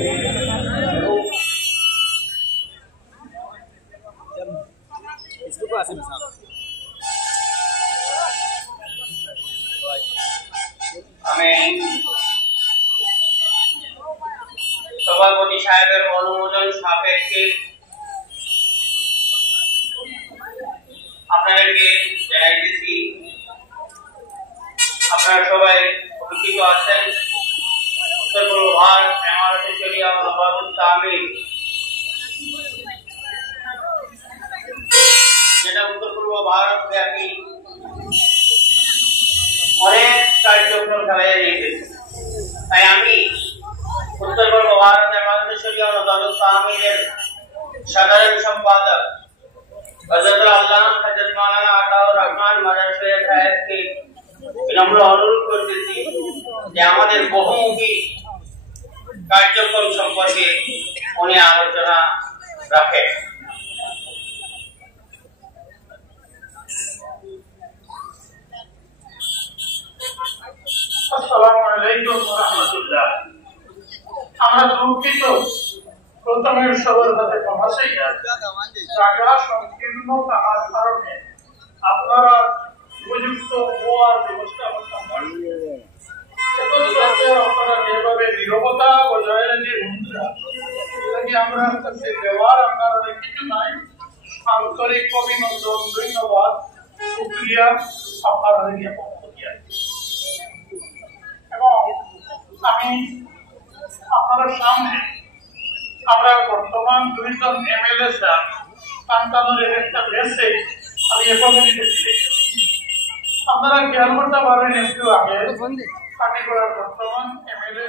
আমি সভাপতি সাহেবের অনুমোদন সাপেক্ষে আপনাদেরকে জানাইতেছি, আপনারা সবাই উপস্থিত আছেন উত্তর পূর্ব ভারত ইমারতে শরিয়া ও নবাবুত তামিল, যেটা উত্তর পূর্ব ভারত ব্যাপী অনেক কার্যক্রম চালিয়ে নিয়েছে। তাই আমি উত্তর পূর্ব ভারত ইমারতে শরিয়া ও নবাবুত তামিলের সাধারণ সম্পাদক হযরত আল্লামা হযরত মাওলানা আতাউর রহমান মাদানী সাহেবকে বিনম্র অনুরোধ করতেছি যে আমাদের বহুমুখী কার্যক্রম সম্পর্কে উনি আলোচনা রাখেন। আসসালামু আলাইকুম ওয়া রাহমাতুল্লাহ। আমরা দুঃখিত, প্রথমে সবার কাছে ক্ষমা চাই। জায়গা সংকীর্ণ থাকার কারণে আপনারা উপযুক্ত হওয়ার ব্যবস্থা করতে পারেন। আপনারা যেভাবে নীরবতা বজায় রেখে এটাকে আমরা কাছে দেওয়ার আপনারা কিছু নাই। আন্তরিক অভিনন্দন, ধন্যবাদ, শুকরিয়া আপনাদেরকে পক্ষ দিয়ে। এবং আমি আপনাদের সামনে আমরা বর্তমান দুইজন এমএলএ স্যার সন্তানের একটা মেসেজ আমি এভাবে দিতে চাই। আপনারা খেয়াল করতে পারবেন একটু আগে পার্টিকুলার বর্তমান এমএলএ